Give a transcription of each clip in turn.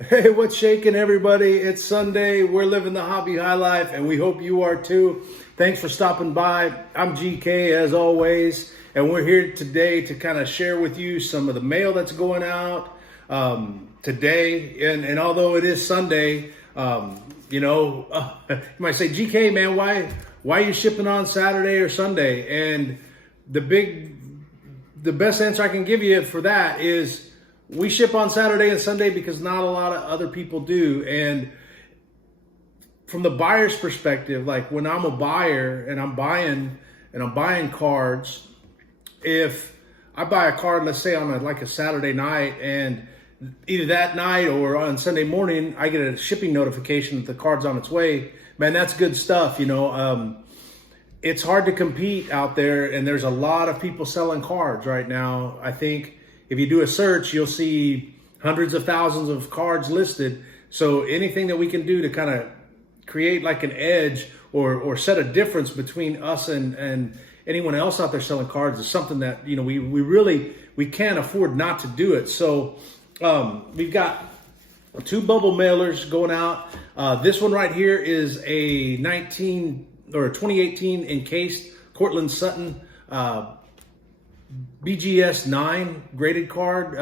Hey, what's shaking, everybody? It's Sunday. We're living the hobby high life, and we hope you are too. Thanks for stopping by. I'm GK, as always, and we're here today to kind of share with you some of the mail that's going out today. And although it is Sunday, you might say, GK, man, why are you shipping on Saturday or Sunday? And the best answer I can give you for that is, we ship on Saturday and Sunday because not a lot of other people do. And from the buyer's perspective, like when I'm a buyer and I'm buying cards, if I buy a card, let's say on a Saturday night, and either that night or on Sunday morning, I get a shipping notification that the card's on its way, man, that's good stuff. It's hard to compete out there, and there's a lot of people selling cards right now. I think if you do a search, you'll see hundreds of thousands of cards listed. So anything that we can do to kind of create like an edge or set a difference between us and anyone else out there selling cards is something that, we can't afford not to do it. So we've got 2 bubble mailers going out. This one right here is a 2018 encased Cortland Sutton BGS 9 graded card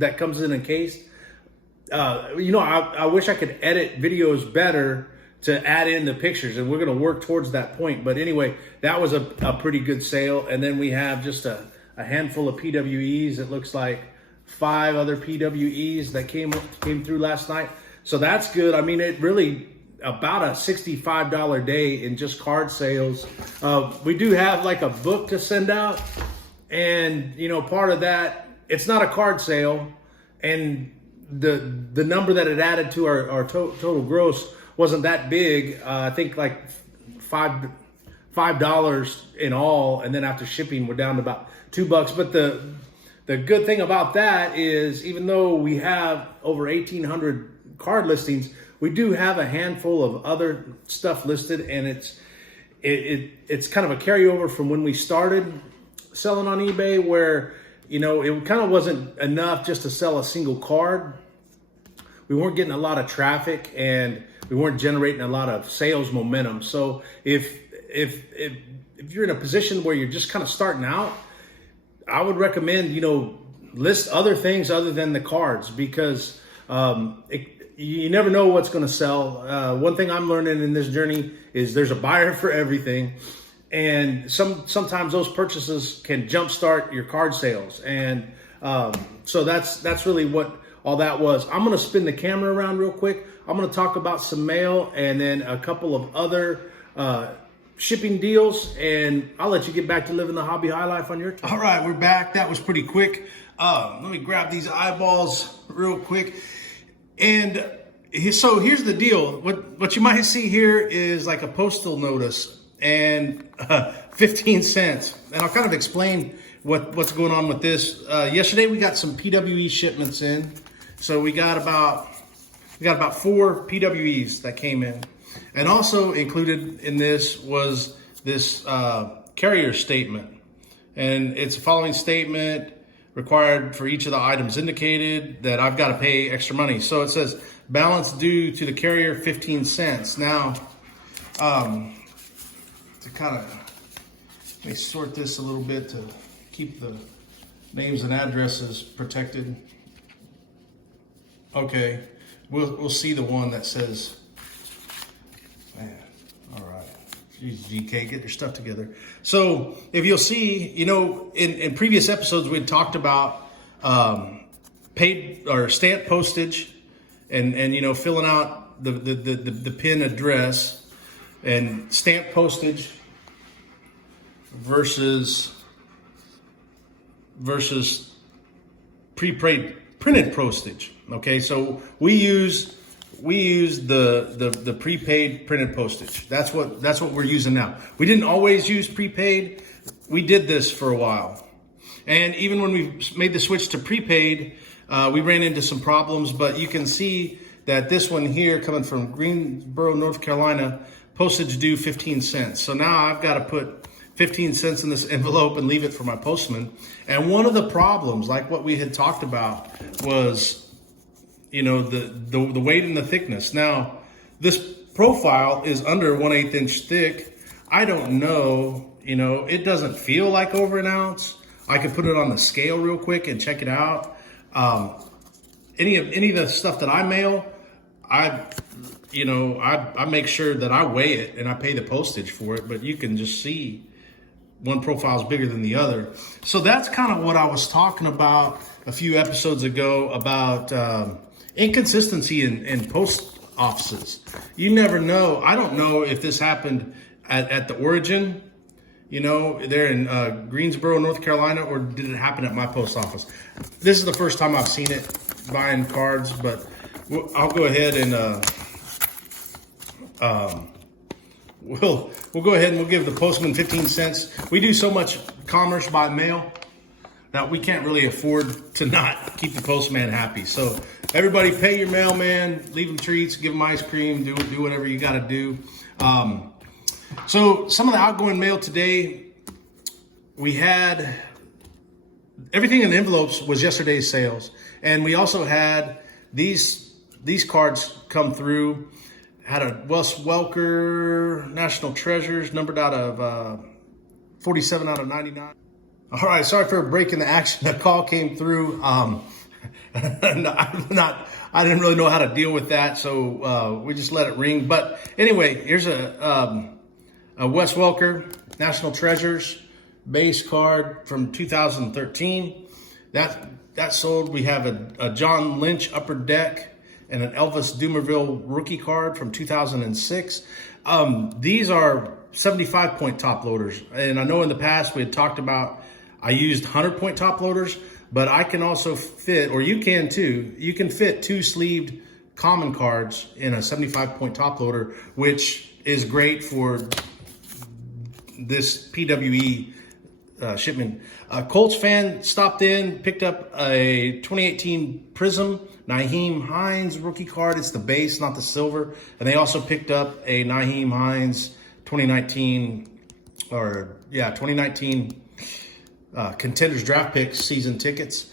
that comes in encased. I wish I could edit videos better to add in the pictures, and we're going to work towards that point. But anyway, that was a pretty good sale. And then we have just a handful of PWEs. It looks like 5 other PWEs that came through last night. So that's good. I mean, it really about a $65 day in just card sales. We do have like a book to send out. And, part of that, it's not a card sale. And the number that it added to our total gross wasn't that big. I think like $5 in all. And then after shipping, we're down to about $2. But the good thing about that is, even though we have over 1,800 card listings, we do have a handful of other stuff listed. And it's kind of a carryover from when we started selling on eBay, where it kind of wasn't enough just to sell a single card. We weren't getting a lot of traffic, and we weren't generating a lot of sales momentum. So if you're in a position where you're just kind of starting out, I would recommend list other things other than the cards, because you never know what's going to sell. One thing I'm learning in this journey is there's a buyer for everything. And sometimes those purchases can jumpstart your card sales. And so that's really what all that was. I'm going to spin the camera around real quick. I'm going to talk about some mail and then a couple of other shipping deals. And I'll let you get back to living the hobby high life on your time. All right, we're back. That was pretty quick. Let me grab these eyeballs real quick. And so here's the deal. What you might see here is like a postal notice and 15 cents. And I'll kind of explain what's going on with this. Yesterday we got some PWE shipments in. So we got about 4 PWEs that came in. And also included in this was this carrier statement. And it's a following statement required for each of the items indicated that I've got to pay extra money. So it says balance due to the carrier 15 cents. Now, to kind of let me sort this a little bit to keep the names and addresses protected. Okay, we'll see the one that says, man, all right, geez, GK, get your stuff together. So if you'll see, in previous episodes we had talked about paid or stamp postage and filling out the PIN address, and stamp postage versus prepaid printed postage. Okay, so we use the prepaid printed postage. That's what we're using now. We didn't always use prepaid. We did this for a while, and even when we made the switch to prepaid, we ran into some problems. But you can see that this one here, coming from Greensboro, North Carolina, postage due 15 cents. So now I've got to put 15 cents in this envelope and leave it for my postman. And one of the problems, like what we had talked about, was the weight and the thickness. Now, this profile is under 1/8 inch thick. I don't know, it doesn't feel like over an ounce. I could put it on the scale real quick and check it out. Any of the stuff that I mail, I make sure that I weigh it and I pay the postage for it, but you can just see one profile is bigger than the other. So that's kind of what I was talking about a few episodes ago about inconsistency in post offices. You never know. I don't know if this happened at the origin, they're in Greensboro, North Carolina, or did it happen at my post office? This is the first time I've seen it buying cards, but I'll go ahead and we'll go ahead and we'll give the postman 15 cents. We do so much commerce by mail that we can't really afford to not keep the postman happy. So everybody pay your mailman, leave them treats, give them ice cream, do whatever you got to do. So some of the outgoing mail today, we had everything in the envelopes was yesterday's sales. And we also had these cards come through. Had a Wes Welker National Treasures numbered out of 47 out of 99. All right, sorry for breaking the action. The call came through. I didn't really know how to deal with that, so we just let it ring. But anyway, here's a Wes Welker National Treasures base card from 2013. That sold. We have a John Lynch Upper Deck and an Elvis Dumerville rookie card from 2006. These are 75-point top loaders. And I know in the past we had talked about I used 100-point top loaders, but I can also fit, or you can too, you can fit 2 sleeved common cards in a 75-point top loader, which is great for this PWE shipment. Colts fan stopped in, picked up a 2018 Prism Nyheim Hines rookie card. It's the base, not the silver. And they also picked up a Nyheim Hines 2019 Contenders Draft Picks season tickets.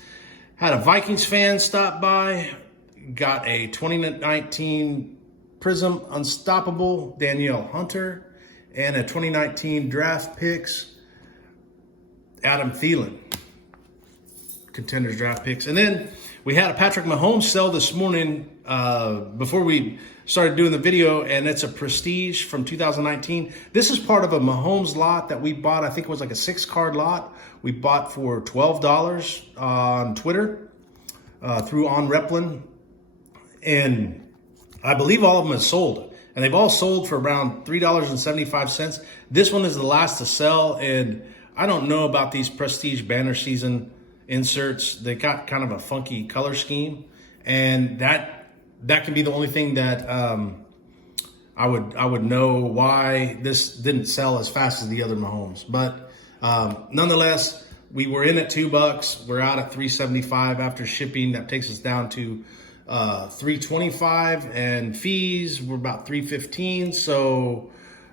Had a Vikings fan stop by, got a 2019 Prism Unstoppable Danielle Hunter, and a 2019 Draft Picks Adam Thielen. Contenders Draft Picks. And then we had a Patrick Mahomes sell this morning before we started doing the video, and it's a Prestige from 2019. This is part of a Mahomes lot that we bought. I think it was like a 6-card lot. We bought for $12 on Twitter through On Replin. And I believe all of them have sold. And they've all sold for around $3.75. This one is the last to sell. And I don't know about these Prestige banner season inserts. They got kind of a funky color scheme. And that can be the only thing that I would know why this didn't sell as fast as the other Mahomes. But nonetheless, we were in at $2. We're out at $3.75 after shipping. That takes us down to $3.25, and fees were about $3.15. So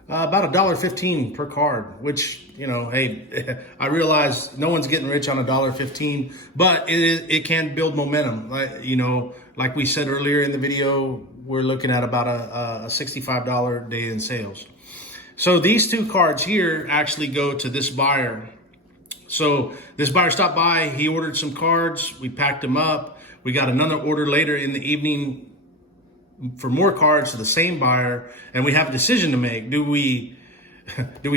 about $1.15 per card, which, hey, I realize no one's getting rich on $1.15, but it can build momentum. Like we said earlier in the video, we're looking at about a $65 day in sales. So these 2 cards here actually go to this buyer. So this buyer stopped by, he ordered some cards, we packed them up. We got another order later in the evening for more cards to the same buyer, and we have a decision to make. Do we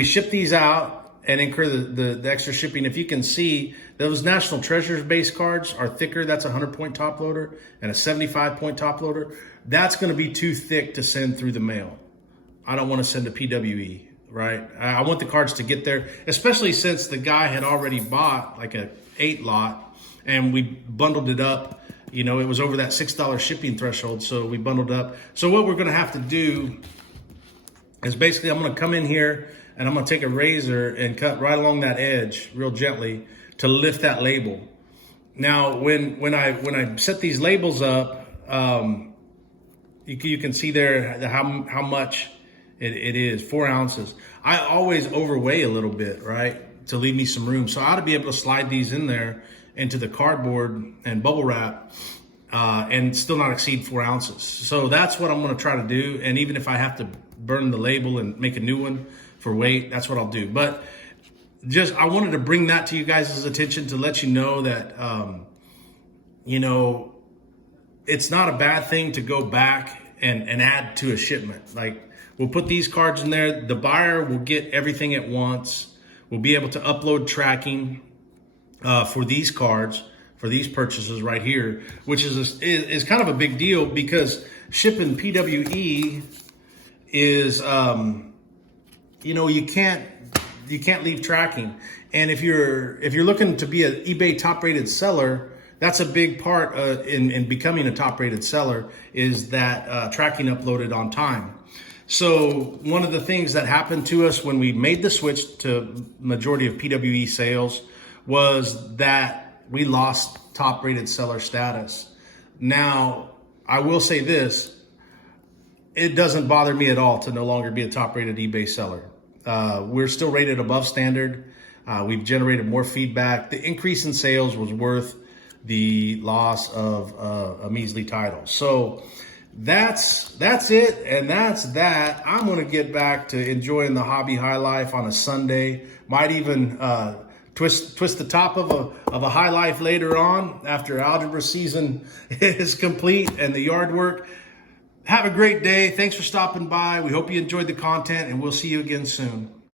ship these out and incur the extra shipping? If you can see, those National Treasures base cards are thicker. That's a 100-point top loader and a 75-point top loader. That's going to be too thick to send through the mail. I don't want to send a PWE, right? I want the cards to get there, especially since the guy had already bought like a 8 lot and we bundled it up. It was over that $6 shipping threshold, so we bundled up. So what we're going to have to do is basically I'm going to come in here and I'm going to take a razor and cut right along that edge real gently to lift that label. Now, when I set these labels up, you can see there how much it is, 4 ounces. I always overweigh a little bit, right, to leave me some room. So I ought to be able to slide these in there into the cardboard and bubble wrap and still not exceed 4 ounces. So that's what I'm going to try to do. And even if I have to burn the label and make a new one for weight, that's what I'll do. But just, I wanted to bring that to you guys' attention to let you know that, it's not a bad thing to go back and add to a shipment. Like, we'll put these cards in there. The buyer will get everything at once. We'll be able to upload tracking for these cards, for these purchases right here, which is kind of a big deal, because shipping PWE is, you can't leave tracking. And if you're looking to be an eBay top rated seller, that's a big part in becoming a top rated seller, is that tracking uploaded on time. So one of the things that happened to us when we made the switch to majority of PWE sales was that we lost top rated seller status. Now, I will say this, it doesn't bother me at all to no longer be a top rated eBay seller. We're still rated above standard. We've generated more feedback. The increase in sales was worth the loss of a measly title. So that's it, and that's that. I'm going to get back to enjoying the hobby high life on a Sunday. Might even twist the top of a high life later on after algebra season is complete and the yard work. Have a great day. Thanks for stopping by. We hope you enjoyed the content, and we'll see you again soon.